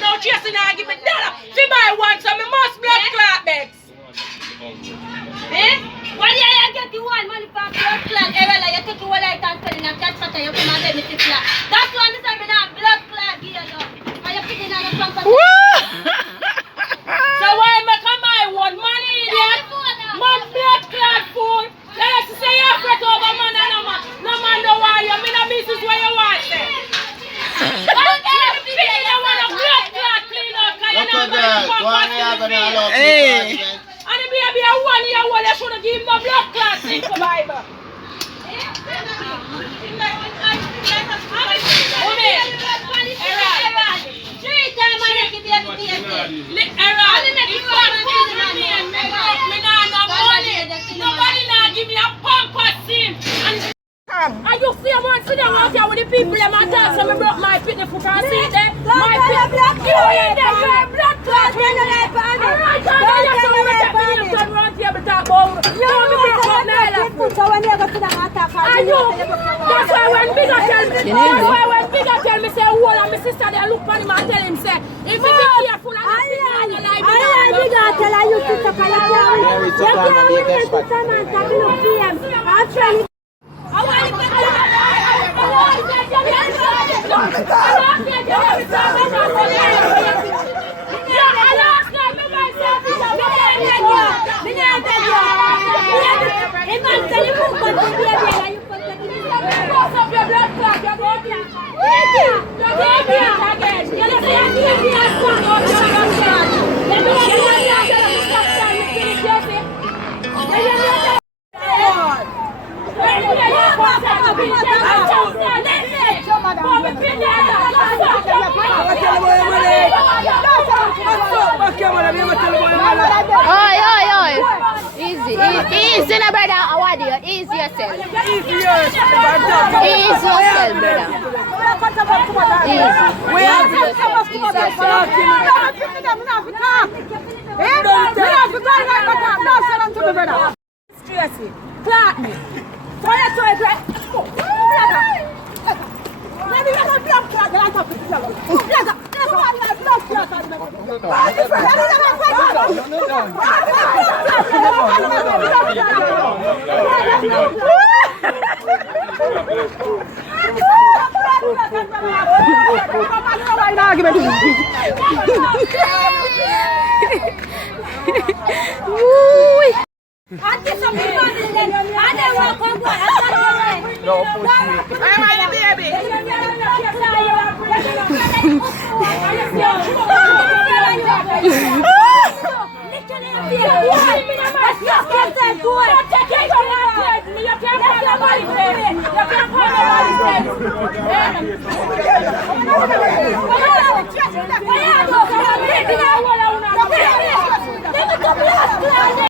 now chasing and give me dollar. She buy one, so me must blood clot bags. Eh? Why do you get you one money for blood clot? Erela, you take you light and spell in a catch pattern, you come and get me to clot. That's why I'm saying now blood clot give you now. And you put it on the front of So why make a my one money idiot? Man blood clot fool. Let's say you fret over man and no man. No man no why you. Me no business where you want it. Hey. And the baby a 1 year old, you shouldn't give him no blood clot in the Bible. Nobody now give me a pump or sim. And you see a man sit down out here with the people them and talk, so me broke my pitney foot and see it there. My pitney, you in there, your blood clot. Alright, I'm going to take me to turn around here and talk about you. Me broke up Nyla. And you, that's why when Bigger tell me, say, hold on, my sister there look for him and tell him, say, if you be careful and not sit down your life. Bigger tell you to take a Oi. Easy, no brother. How are you? Easy yourself. Easy yourself, brother. Boy!